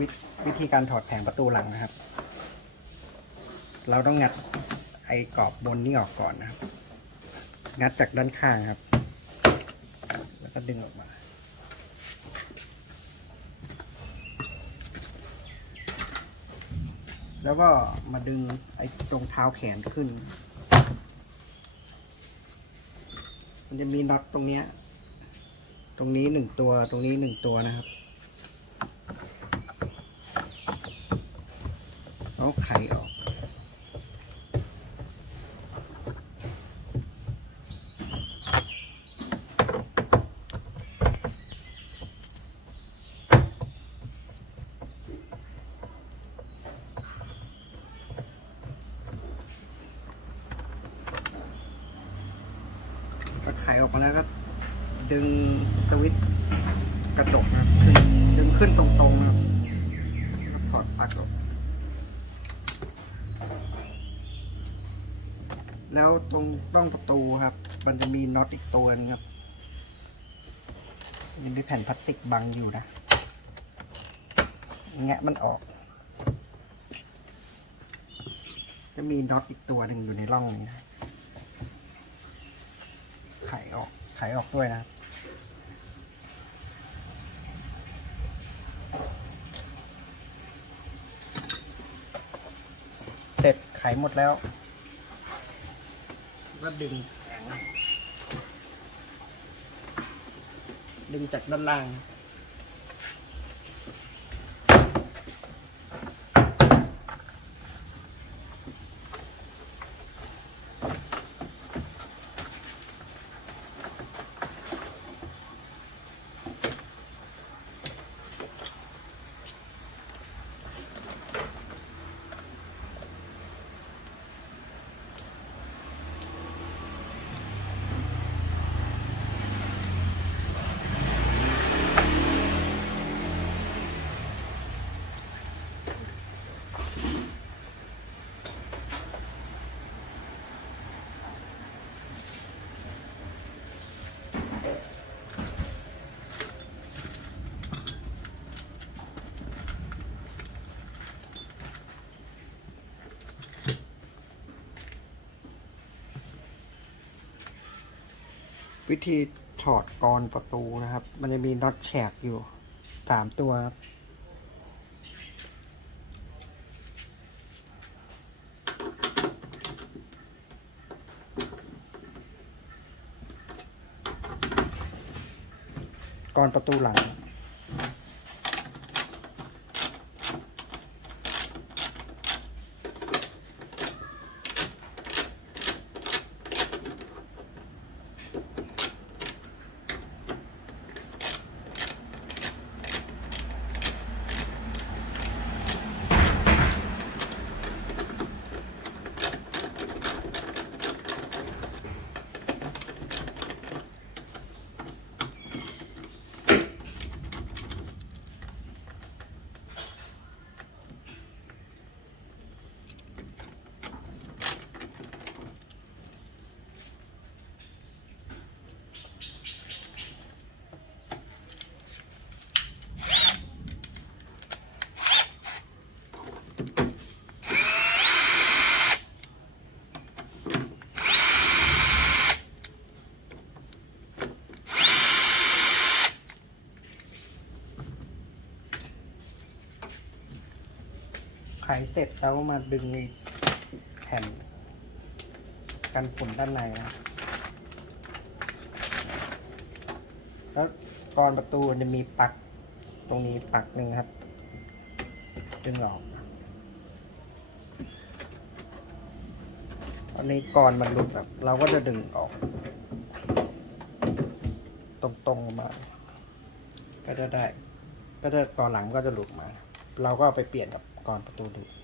วิวิธีการถอดแผงประตูหลังนะครับ เราต้องงัดไอ้กรอบบนนี่ออกก่อนนะครับ งัดจากด้านข้างครับ แล้วก็ดึงออกมา แล้วก็มาดึงไอ้ตรงเท้าแขนขึ้น มันจะมีน็อตตรงเนี้ย ตรงนี้หนึ่งตัว ตรงนี้หนึ่งตัวนะครับ แล้วไขออก ก็ไขออกมาแล้วก็ดึงสวิตช์กระจกนะขึ้นดึงขึ้นตรงๆนะถอดปลั๊กออก แล้วตรงร่องประตูครับ มันจะมีน็อตอีกตัวหนึงครับยังมีแผ่นพลาสติกบังอยู่นะแงะมันออก จะมีน็อตอีกตัวหนึ่งอยู่ในร่องนี้นะไขออกไขออกด้วยนะเสร็จไขหมดแล้ว ก็ดึงแผงดึงจากด้านล่าง วิธีถอดกรอนประตูนะครับ มันจะมีน็อตแฉกอยู่สามตัวครับกรอนประตูหลัง ไขเสร็จแล้วมาดึงแผ่น กันฝุ่นด้านในนะแล้วกรอนประตูจะมีปักตรงนี้ปักหนึ่งครับ ดึงออกอันนี้กรอนมันหลุดแบบ เราก็จะดึงออก ตรงๆมา ก็จะได้ ก็จะกรอนหลังก็จะหลุดมา เราก็เอาไปเปลี่ยนกับกรอนประตูดิม